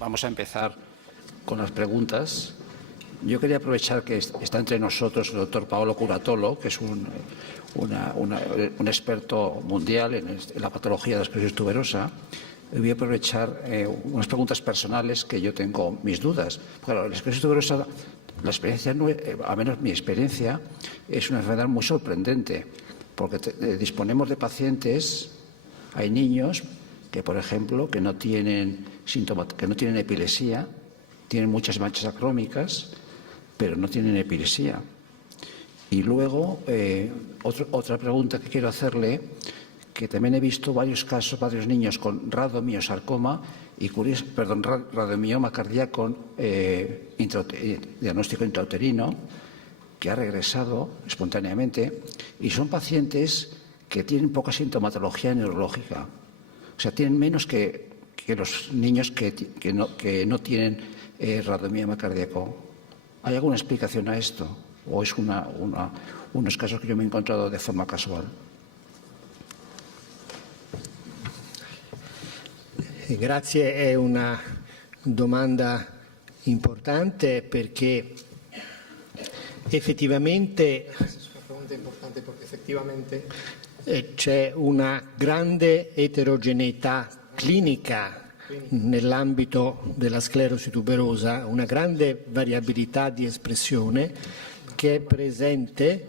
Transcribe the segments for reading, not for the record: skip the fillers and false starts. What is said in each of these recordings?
vamos a empezar con las preguntas. Yo quería aprovechar que está entre nosotros el doctor Paolo Curatolo, que es un experto mundial en la patología de la esclerosis tuberosa. Voy a aprovechar unas preguntas personales que yo tengo mis dudas. Claro, la esclerosis tuberosa, la experiencia, al menos mi experiencia, es una enfermedad muy sorprendente, porque disponemos de pacientes, hay niños que, por ejemplo, que no tienen epilepsia, tienen muchas manchas acrómicas, pero no tienen epilepsia. Y luego, otra pregunta que quiero hacerle, que también he visto varios casos, varios niños con radomiosarcoma y radiomioma cardíaco diagnóstico intrauterino, que ha regresado espontáneamente, y son pacientes que tienen poca sintomatología neurológica. O sea, tienen menos que los niños que no tienen radiomioma cardíaco. ¿Hay alguna explicación a esto? ¿O es unos casos que yo me he encontrado de forma casual? Grazie, è una domanda importante perché effettivamente c'è una grande eterogeneità clinica nell'ambito della sclerosi tuberosa, una grande variabilità di espressione che è presente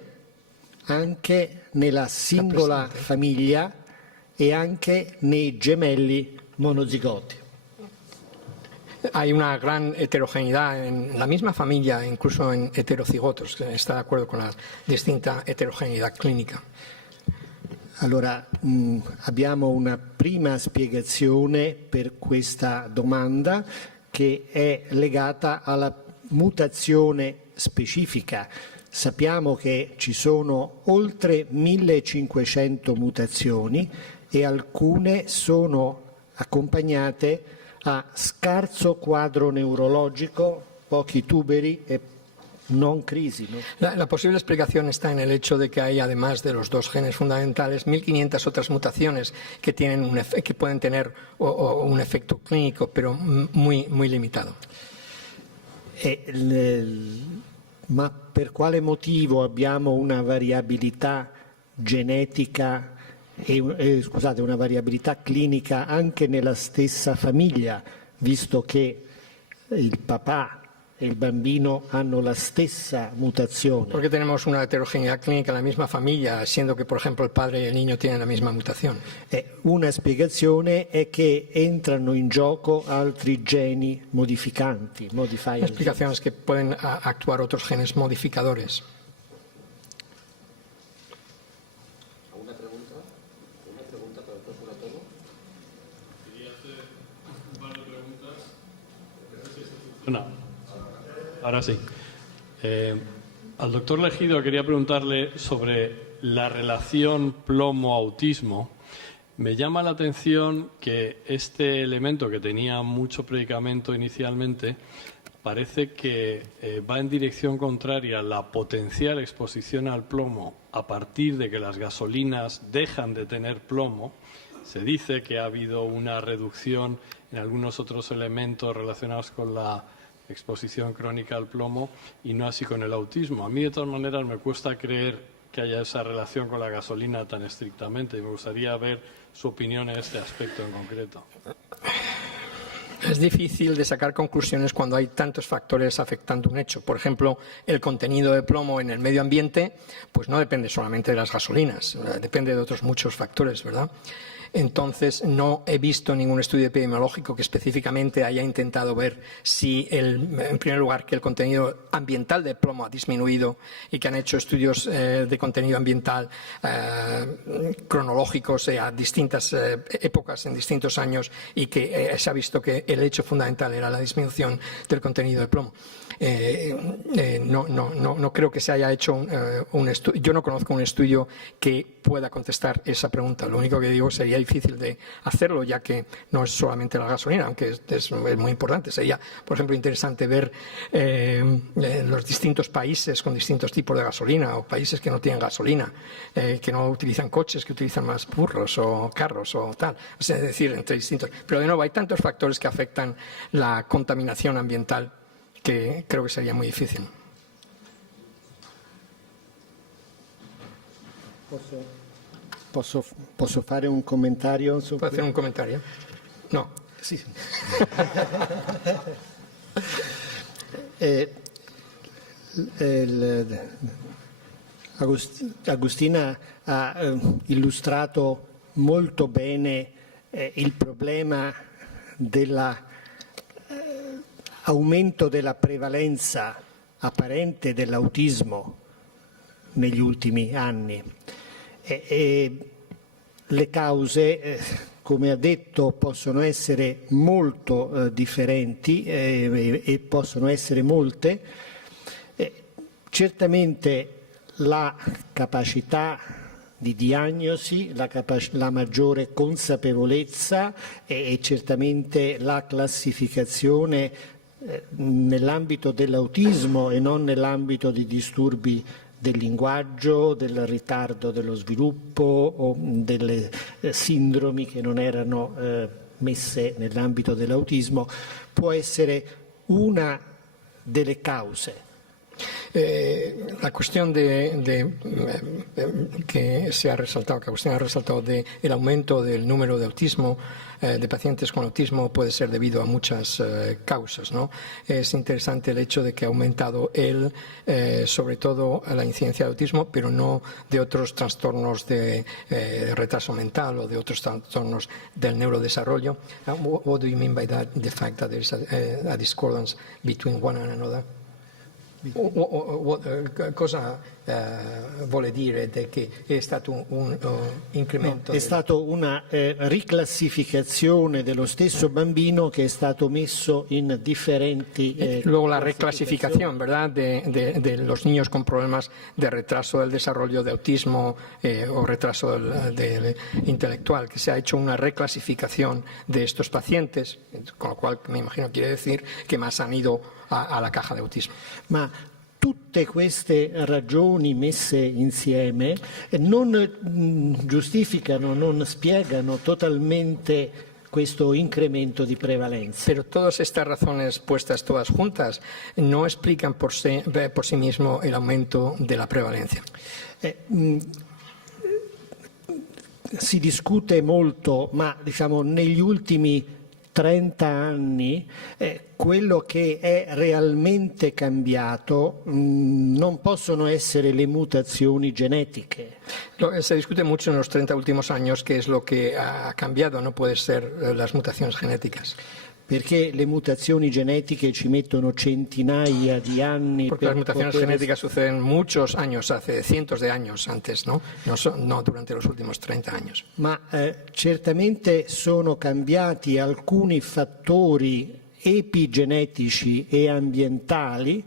anche nella singola famiglia e anche nei gemelli monozigoti. Hay una gran heterogeneidad en la misma familia, incluso en heterocigotos. Está de acuerdo con la distinta heterogeneidad clínica. Allora, abbiamo una prima spiegazione per questa domanda che è legata alla mutazione specifica. Sappiamo che ci sono oltre 1500 mutazioni e alcune sono accompagnate a scarso quadro neurologico, pochi tuberi e non crisi, ¿no? La posible explicación está en el hecho de que hay, además de los dos genes fundamentales, 1500 otras mutaciones que pueden tener un efecto clínico, pero muy, muy limitado. Ma per quale motivo abbiamo una variabilità genetica una variabilità clinica anche nella stessa famiglia, visto che il papà e il bambino hanno la stessa mutazione? Porque tenemos una heterogeneidad clínica en la misma familia, siendo que, por ejemplo, el padre y el niño tienen la misma mutación. Una spiegazione è che entrano in gioco altri geni modificanti. La explicación es que pueden actuar otros genes modificadores. Ahora sí. Al doctor Legido quería preguntarle sobre la relación plomo-autismo. Me llama la atención que este elemento, que tenía mucho predicamento inicialmente, parece que va en dirección contraria a la potencial exposición al plomo a partir de que las gasolinas dejan de tener plomo. Se dice que ha habido una reducción en algunos otros elementos relacionados con la exposición crónica al plomo y no así con el autismo. A mí, de todas maneras, me cuesta creer que haya esa relación con la gasolina tan estrictamente y me gustaría ver su opinión en este aspecto en concreto. Es difícil de sacar conclusiones cuando hay tantos factores afectando un hecho. Por ejemplo, el contenido de plomo en el medio ambiente pues no depende solamente de las gasolinas, depende de otros muchos factores, ¿verdad? Entonces, no he visto ningún estudio epidemiológico que específicamente haya intentado ver si, en primer lugar, que el contenido ambiental de plomo ha disminuido y que han hecho estudios de contenido ambiental cronológicos a distintas épocas, en distintos años, y que se ha visto que el hecho fundamental era la disminución del contenido de plomo. No creo que se haya hecho un estudio. Yo no conozco un estudio que pueda contestar esa pregunta. Lo único que digo sería difícil de hacerlo, ya que no es solamente la gasolina, aunque es muy importante. Sería, por ejemplo, interesante ver los distintos países con distintos tipos de gasolina, o países que no tienen gasolina, que no utilizan coches, que utilizan más burros o carros o tal. Es decir, entre distintos. Pero de nuevo, hay tantos factores que afectan la contaminación ambiental que creo que sería muy difícil. Posso fare un commentario? ¿Puedo hacer un comentario? No. Sì. Agustina ha illustrato molto bene il problema dell'aumento della prevalenza apparente dell'autismo negli ultimi anni. Le cause, come ha detto, possono essere molto differenti e possono essere molte. Certamente la capacità di diagnosi, la maggiore consapevolezza e certamente la classificazione nell'ambito dell'autismo e non nell'ambito di disturbi del linguaggio, del ritardo dello sviluppo o delle sindromi che non erano messe nell'ambito dell'autismo, può essere una delle cause. La cuestión que se ha resaltado, que Agustín ha resaltado, del aumento del número de autismo, de pacientes con autismo, puede ser debido a muchas causas, ¿no? Es interesante el hecho de que ha aumentado sobre todo la incidencia de autismo, pero no de otros trastornos de retraso mental o de otros trastornos del neurodesarrollo. What do you mean by that? The fact that there is a discordance between one and another? Cosa vuole dire che è stato un incremento? È stato una riclassificazione dello stesso bambino che è stato messo in differenti... Luego la reclasificación, ¿verdad?, de los niños con problemas de retraso del desarrollo, de autismo o retraso del intelectual, que se ha hecho una reclasificación de estos pacientes, con lo cual me imagino quiere decir que más han ido a la caja de autismo. Ma tutte queste ragioni messe insieme non giustificano, non spiegano totalmente questo incremento di prevalenza. Pero todas estas razones puestas todas juntas no explican por sí mismo el aumento de la prevalencia. Si discute molto, ma diciamo negli ultimi 30 anni quello che è realmente cambiato non possono essere le mutazioni genetiche. Se discute mucho en los 30 últimos años qué es lo que ha cambiado, no puede ser las mutaciones genéticas. Perché le mutazioni genetiche ci mettono centinaia di anni. Porque las mutaciones genéticas suceden muchos años, hace cientos de años antes, ¿no? No durante los últimos 30 años. Ma certamente sono cambiati alcuni fattori epigenetici e ambientali,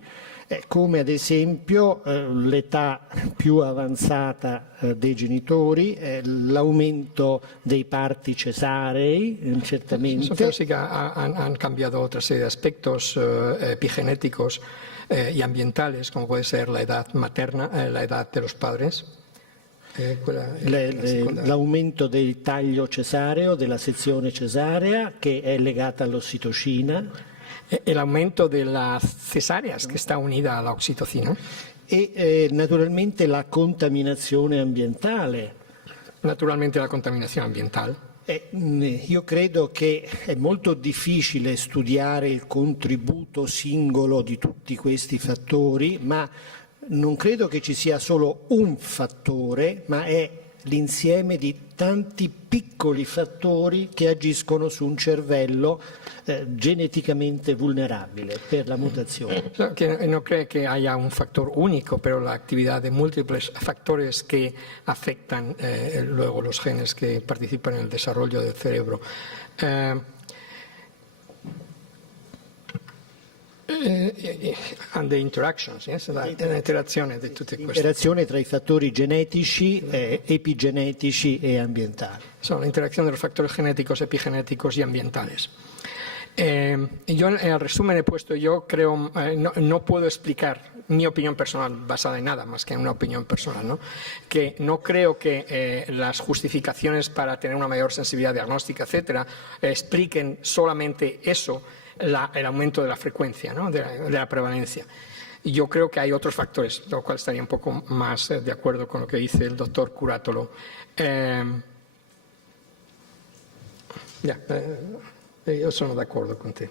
come ad esempio l'età più avanzata dei genitori, l'aumento dei parti cesarei, certamente. Pero sí que han cambiado otra serie de aspectos epigenéticos y ambientales, como puede ser la edad materna, la edad de los padres. L'aumento del taglio cesareo, della sezione cesarea, che è legata all'ossitocina. El aumento de las cesáreas, que está unida a la oxitocina. E naturalmente la contaminazione ambientale. Naturalmente la contaminazione ambientale. Io credo che è molto difficile studiare il contributo singolo di tutti questi fattori, ma non credo che ci sia solo un fattore, ma è l'insieme di tanti piccoli fattori che agiscono su un cervello geneticamente vulnerabile per la mutazione. No cree que haya un factor único, pero la actividad de múltiples factores que afectan luego los genes que participan en el desarrollo del cerebro. And the interactions, yes? La interazione di tutte queste. Interazione tra i fattori genetici, epigenetici e ambientali. Son la interacción de los factores genéticos, epigenéticos y ambientales. Yo en el resumen he puesto, yo creo, no puedo explicar mi opinión personal basada en nada más que en una opinión personal, ¿no? Que no creo que las justificaciones para tener una mayor sensibilidad diagnóstica, etcétera, expliquen solamente eso, el aumento de la frecuencia, ¿no? de la prevalencia. Y yo creo que hay otros factores, lo cual estaría un poco más de acuerdo con lo que dice el doctor Curatolo. Io sono d'accordo con te.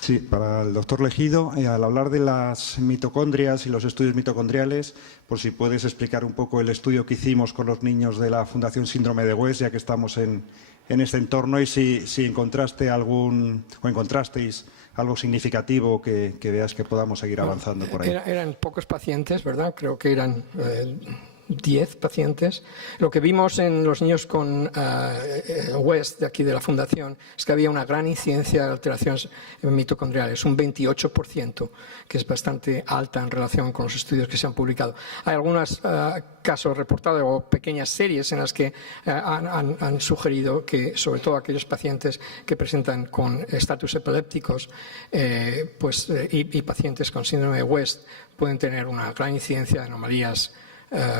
Sí, para el doctor Legido, al hablar de las mitocondrias y los estudios mitocondriales, por si puedes explicar un poco el estudio que hicimos con los niños de la Fundación Síndrome de West, ya que estamos en este entorno, y si encontrasteis algo significativo que veas que podamos seguir avanzando por ahí. Eran pocos pacientes, ¿verdad? Creo que eran 10 pacientes. Lo que vimos en los niños con West, de aquí de la Fundación, es que había una gran incidencia de alteraciones mitocondriales, un 28%, que es bastante alta en relación con los estudios que se han publicado. Hay algunos casos reportados o pequeñas series en las que han sugerido que, sobre todo aquellos pacientes que presentan con estatus epilépticos y pacientes con síndrome de West, pueden tener una gran incidencia de anomalías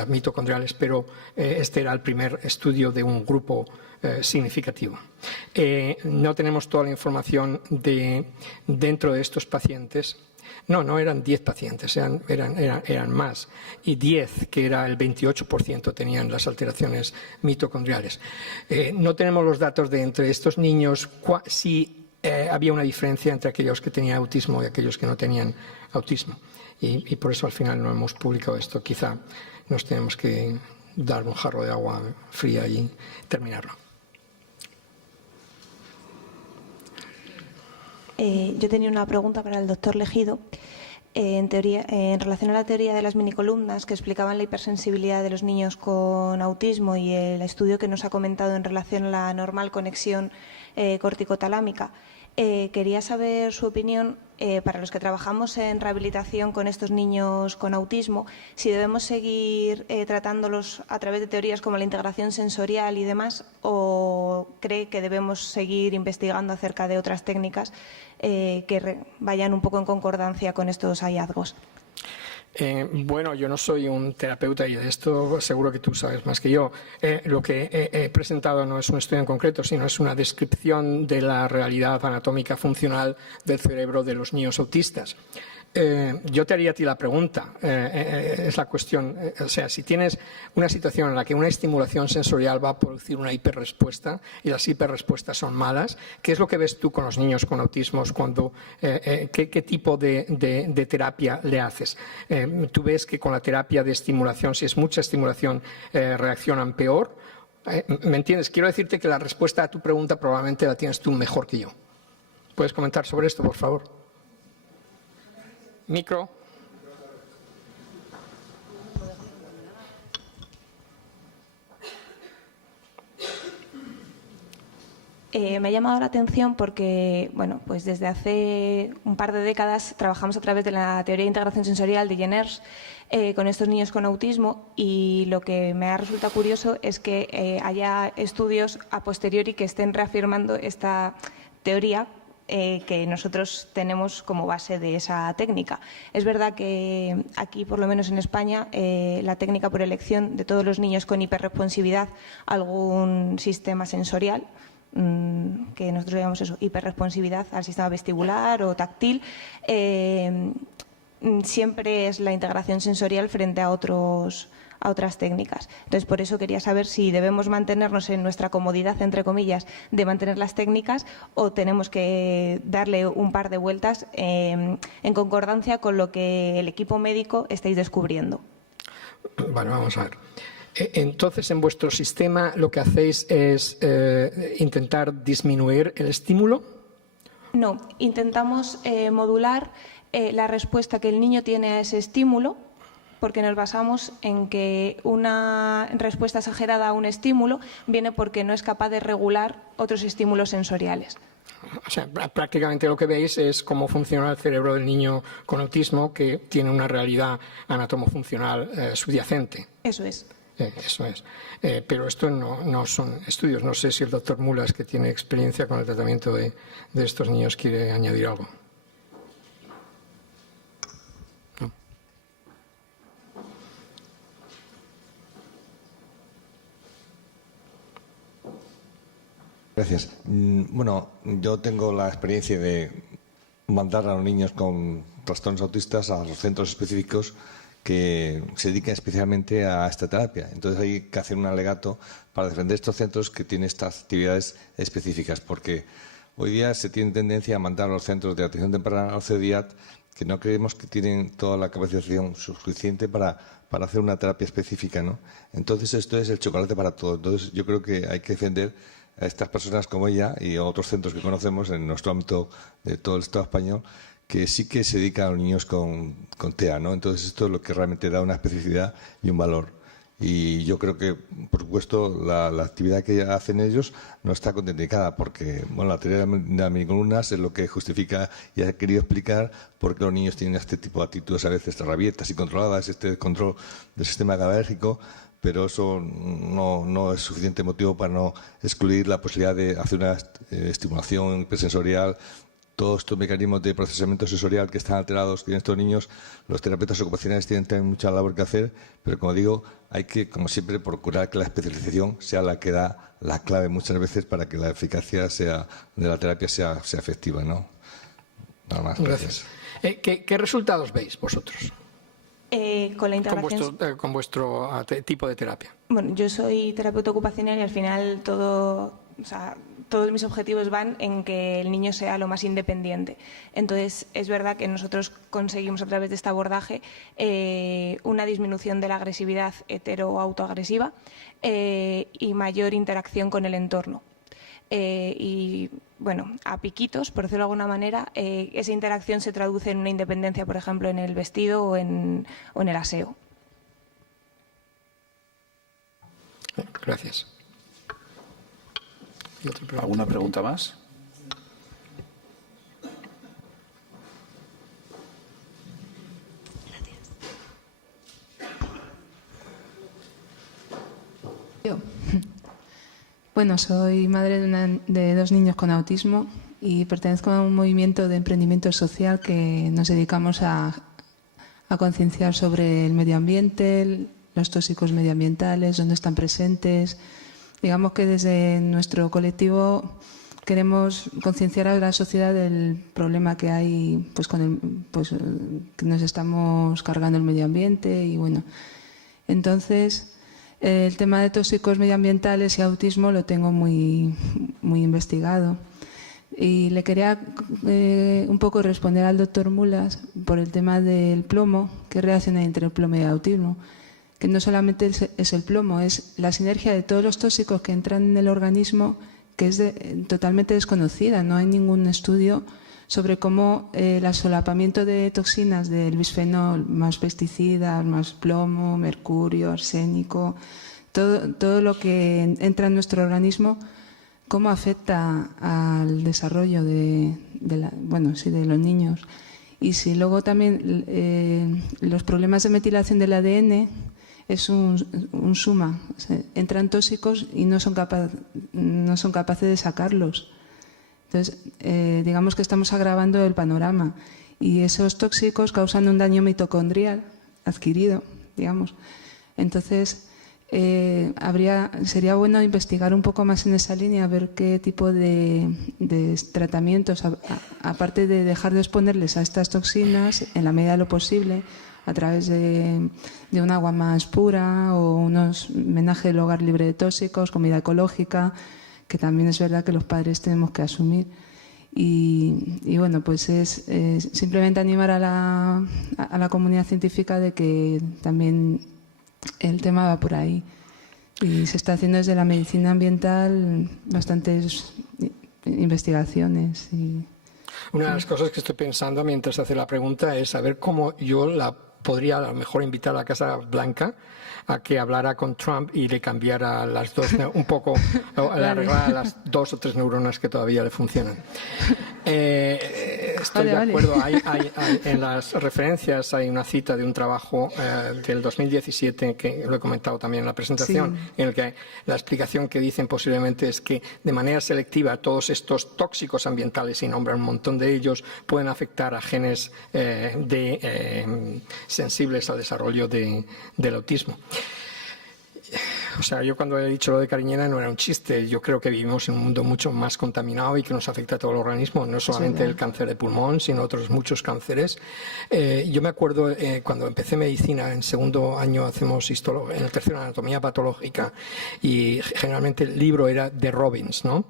mitocondriales, pero este era el primer estudio de un grupo significativo. No tenemos toda la información dentro de estos pacientes. No eran 10 pacientes, eran más. Y 10, que era el 28%, tenían las alteraciones mitocondriales. No tenemos los datos de entre estos niños si había una diferencia entre aquellos que tenían autismo y aquellos que no tenían autismo. Y por eso al final no hemos publicado esto. Quizá nos tenemos que dar un jarro de agua fría y terminarlo. Yo tenía una pregunta para el doctor Legido. En relación a la teoría de las minicolumnas que explicaban la hipersensibilidad de los niños con autismo y el estudio que nos ha comentado en relación a la normal conexión corticotalámica, quería saber su opinión para los que trabajamos en rehabilitación con estos niños con autismo, si debemos seguir tratándolos a través de teorías como la integración sensorial y demás, o cree que debemos seguir investigando acerca de otras técnicas que vayan un poco en concordancia con estos hallazgos. Bueno, yo no soy un terapeuta y de esto seguro que tú sabes más que yo. Lo que he presentado no es un estudio en concreto, sino es una descripción de la realidad anatómica funcional del cerebro de los niños autistas. Yo te haría a ti la pregunta, es la cuestión, o sea, si tienes una situación en la que una estimulación sensorial va a producir una hiperrespuesta y las hiperrespuestas son malas, ¿qué es lo que ves tú con los niños con autismos cuando, qué tipo de terapia le haces? ¿Tú ves que con la terapia de estimulación, si es mucha estimulación, reaccionan peor? ¿Me entiendes? Quiero decirte que la respuesta a tu pregunta probablemente la tienes tú mejor que yo. ¿Puedes comentar sobre esto, por favor? Micro. Me ha llamado la atención porque, bueno, pues desde hace un par de décadas trabajamos a través de la teoría de integración sensorial de Jenners con estos niños con autismo, y lo que me ha resultado curioso es que haya estudios a posteriori que estén reafirmando esta teoría que nosotros tenemos como base de esa técnica. Es verdad que aquí, por lo menos en España, la técnica por elección de todos los niños con hiperresponsividad a algún sistema sensorial, que nosotros llamamos eso, hiperresponsividad al sistema vestibular o táctil, siempre es la integración sensorial frente a otras técnicas. Entonces, por eso quería saber si debemos mantenernos en nuestra comodidad, entre comillas, de mantener las técnicas, o tenemos que darle un par de vueltas en concordancia con lo que el equipo médico estáis descubriendo. Bueno, vamos a ver. Entonces, en vuestro sistema lo que hacéis es intentar disminuir el estímulo. No, intentamos modular la respuesta que el niño tiene a ese estímulo, porque nos basamos en que una respuesta exagerada a un estímulo viene porque no es capaz de regular otros estímulos sensoriales. O sea, prácticamente lo que veis es cómo funciona el cerebro del niño con autismo, que tiene una realidad anatomofuncional subyacente. Eso es. Eso es. Pero esto no son estudios. No sé si el doctor Mulas, que tiene experiencia con el tratamiento de estos niños, quiere añadir algo. ¿No? Gracias. Bueno, yo tengo la experiencia de mandar a los niños con trastornos autistas a los centros específicos que se dedican especialmente a esta terapia. Entonces hay que hacer un alegato para defender estos centros que tienen estas actividades específicas, porque hoy día se tiene tendencia a mandar a los centros de atención temprana, a los CEDIAT, que no creemos que tienen toda la capacitación suficiente para hacer una terapia específica, ¿no? Entonces esto es el chocolate para todos. Entonces yo creo que hay que defender a estas personas como ella y a otros centros que conocemos en nuestro ámbito de todo el Estado español, que sí que se dedican a los niños con TEA, ¿no? Entonces esto es lo que realmente da una especificidad y un valor. Y yo creo que, por supuesto, la actividad que hacen ellos no está contraindicada, porque bueno, la teoría de las minicolumnas es lo que justifica y ha querido explicar por qué los niños tienen este tipo de actitudes a veces rabietas y controladas, este control del sistema GABAérgico, pero eso no es suficiente motivo para no excluir la posibilidad de hacer una estimulación hipersensorial. Todos estos mecanismos de procesamiento sensorial que están alterados en estos niños, los terapeutas ocupacionales tienen también mucha labor que hacer, pero como digo, hay que, como siempre, procurar que la especialización sea la que da la clave muchas veces para que la eficacia de la terapia sea efectiva, ¿no? Nada más. Gracias. ¿Qué resultados veis vosotros Con la integración... con vuestro tipo de terapia? Bueno, yo soy terapeuta ocupacional y al final todos mis objetivos van en que el niño sea lo más independiente. Entonces, es verdad que nosotros conseguimos a través de este abordaje una disminución de la agresividad hetero-autoagresiva y mayor interacción con el entorno. Y, bueno, a piquitos, por decirlo de alguna manera, esa interacción se traduce en una independencia, por ejemplo, en el vestido o en el aseo. Gracias. ¿Alguna pregunta más? Yo. Bueno, soy madre de 2 niños con autismo y pertenezco a un movimiento de emprendimiento social que nos dedicamos a concienciar sobre el medio ambiente, los tóxicos medioambientales, dónde están presentes. Digamos que desde nuestro colectivo queremos concienciar a la sociedad del problema que hay, que nos estamos cargando el medio ambiente y bueno. Entonces, el tema de tóxicos medioambientales y autismo lo tengo muy investigado. Y le quería un poco responder al doctor Mulas por el tema del plomo, qué relación hay entre el plomo y el autismo. Que no solamente es el plomo, es la sinergia de todos los tóxicos que entran en el organismo, que es totalmente desconocida. No hay ningún estudio sobre cómo el solapamiento de toxinas del bisfenol, más pesticidas, más plomo, mercurio, arsénico, todo lo que entra en nuestro organismo, cómo afecta al desarrollo de los niños. Y si luego también los problemas de metilación del ADN es un suma. O sea, entran tóxicos y no son capaces de sacarlos. Entonces, digamos que estamos agravando el panorama. Y esos tóxicos causan un daño mitocondrial adquirido, digamos. Entonces, sería bueno investigar un poco más en esa línea, ver qué tipo de tratamientos, aparte de dejar de exponerles a estas toxinas, en la medida de lo posible, a través de un agua más pura o unos menaje del hogar libre de tóxicos, comida ecológica, que también es verdad que los padres tenemos que asumir. Y bueno, pues es simplemente animar a la comunidad científica de que también el tema va por ahí. Y se está haciendo desde la medicina ambiental bastantes investigaciones. Una de las cosas que estoy pensando mientras hace la pregunta es saber cómo yo la podría a lo mejor invitar a la Casa Blanca a que hablara con Trump y le cambiara las dos, un poco, le arreglara las 2 o 3 neuronas que todavía le funcionan. Estoy de acuerdo. En las referencias hay una cita de un trabajo del 2017 que lo he comentado también en la presentación, en el que la explicación que dicen posiblemente es que de manera selectiva todos estos tóxicos ambientales, y nombran un montón de ellos, pueden afectar a genes sensibles al desarrollo del autismo. O sea, yo cuando he dicho lo de Cariñena no era un chiste. Yo creo que vivimos en un mundo mucho más contaminado y que nos afecta a todo el organismo, no solamente el cáncer de pulmón, sino otros muchos cánceres. Yo me acuerdo cuando empecé medicina, en segundo año hacemos en el tercero anatomía patológica, y generalmente el libro era de Robbins, ¿no?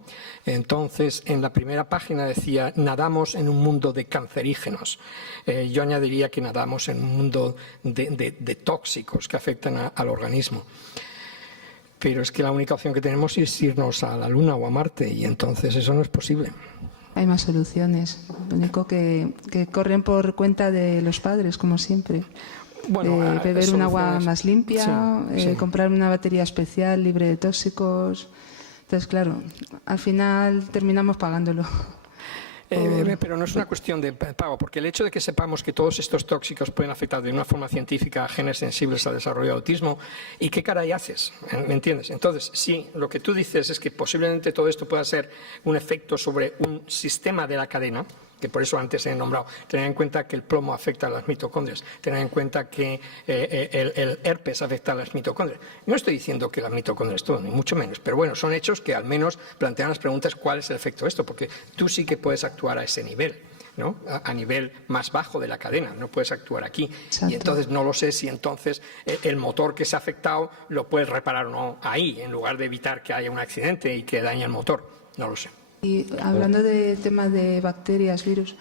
Entonces, en la primera página decía: nadamos en un mundo de cancerígenos. Yo añadiría que nadamos en un mundo de tóxicos que afectan al organismo. Pero es que la única opción que tenemos es irnos a la Luna o a Marte, y entonces eso no es posible. Hay más soluciones. Lo único que corren por cuenta de los padres, como siempre. Bueno, beber un agua más limpia, comprar una batería especial libre de tóxicos. Entonces, claro, al final terminamos pagándolo. Pero no es una cuestión de pago, porque el hecho de que sepamos que todos estos tóxicos pueden afectar de una forma científica a genes sensibles al desarrollo de autismo, ¿y qué caray haces? ¿Me entiendes? Entonces, sí, lo que tú dices es que posiblemente todo esto pueda ser un efecto sobre un sistema de la cadena, que por eso antes he nombrado. Tener en cuenta que el plomo afecta a las mitocondrias, tener en cuenta que el herpes afecta a las mitocondrias. No estoy diciendo que las mitocondrias todo, ni mucho menos, pero bueno, son hechos que al menos plantean las preguntas: ¿cuál es el efecto de esto? Porque tú sí que puedes actuar a ese nivel, ¿no? A nivel más bajo de la cadena, no puedes actuar aquí. Exacto. Y entonces no lo sé si entonces el motor que se ha afectado lo puedes reparar o no ahí, en lugar de evitar que haya un accidente y que dañe el motor. No lo sé. Y hablando de temas de bacterias, virus,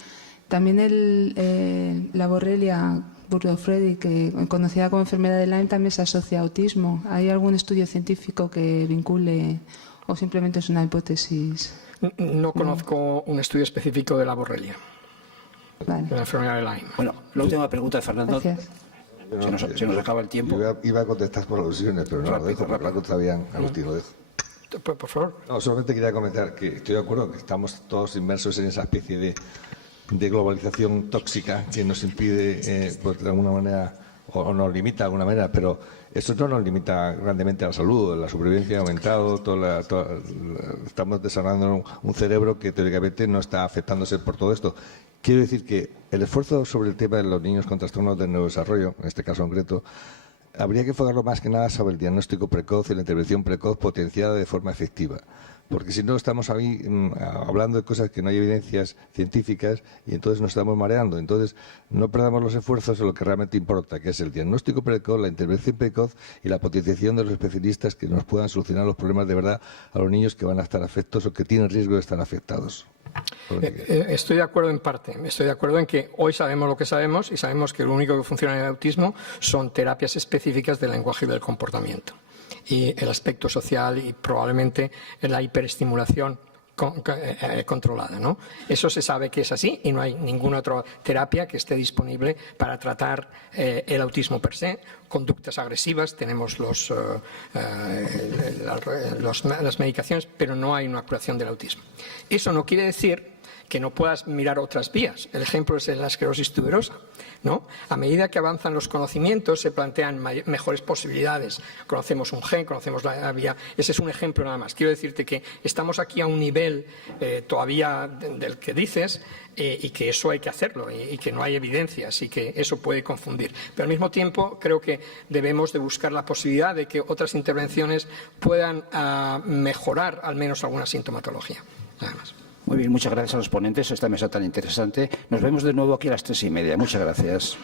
también la Borrelia burgdorferi, que conocida como enfermedad de Lyme, también se asocia a autismo. ¿Hay algún estudio científico que vincule o simplemente es una hipótesis? No conozco un estudio específico de la Borrelia, vale, de la enfermedad de Lyme. Bueno, la última pregunta de Fernando. Gracias. Se nos acaba el tiempo. Iba a contestar por alusiones, pero no, lo dejo, porque lo está bien, Agustín, lo dejo. Por favor. No, solamente quería comentar que estoy de acuerdo que estamos todos inmersos en esa especie de globalización tóxica que nos impide, pues de alguna manera, o nos limita de alguna manera, pero esto no nos limita grandemente a la salud. La supervivencia ha aumentado, estamos desarrollando un cerebro que teóricamente no está afectándose por todo esto. Quiero decir que el esfuerzo sobre el tema de los niños con trastornos del neurodesarrollo, en este caso concreto, habría que enfocarlo más que nada sobre el diagnóstico precoz y la intervención precoz potenciada de forma efectiva. Porque si no estamos ahí hablando de cosas que no hay evidencias científicas y entonces nos estamos mareando. Entonces no perdamos los esfuerzos en lo que realmente importa, que es el diagnóstico precoz, la intervención precoz y la potenciación de los especialistas que nos puedan solucionar los problemas de verdad a los niños que van a estar afectados o que tienen riesgo de estar afectados. Estoy de acuerdo en parte. Estoy de acuerdo en que hoy sabemos lo que sabemos y sabemos que lo único que funciona en el autismo son terapias específicas del lenguaje y del comportamiento. Y el aspecto social y probablemente la hiperestimulación controlada, ¿no? Eso se sabe que es así y no hay ninguna otra terapia que esté disponible para tratar el autismo per se. Conductas agresivas, tenemos las medicaciones, pero no hay una curación del autismo. Eso no quiere decir que no puedas mirar otras vías. El ejemplo es la esclerosis tuberosa, ¿no? A medida que avanzan los conocimientos se plantean mejores posibilidades. Conocemos un gen, conocemos la vía. Ese es un ejemplo nada más. Quiero decirte que estamos aquí a un nivel todavía del que dices y que eso hay que hacerlo y que no hay evidencias y que eso puede confundir. Pero al mismo tiempo creo que debemos de buscar la posibilidad de que otras intervenciones puedan mejorar al menos alguna sintomatología. Nada más. Muy bien, muchas gracias a los ponentes, esta mesa tan interesante. Nos vemos de nuevo aquí a las 3:30. Muchas gracias.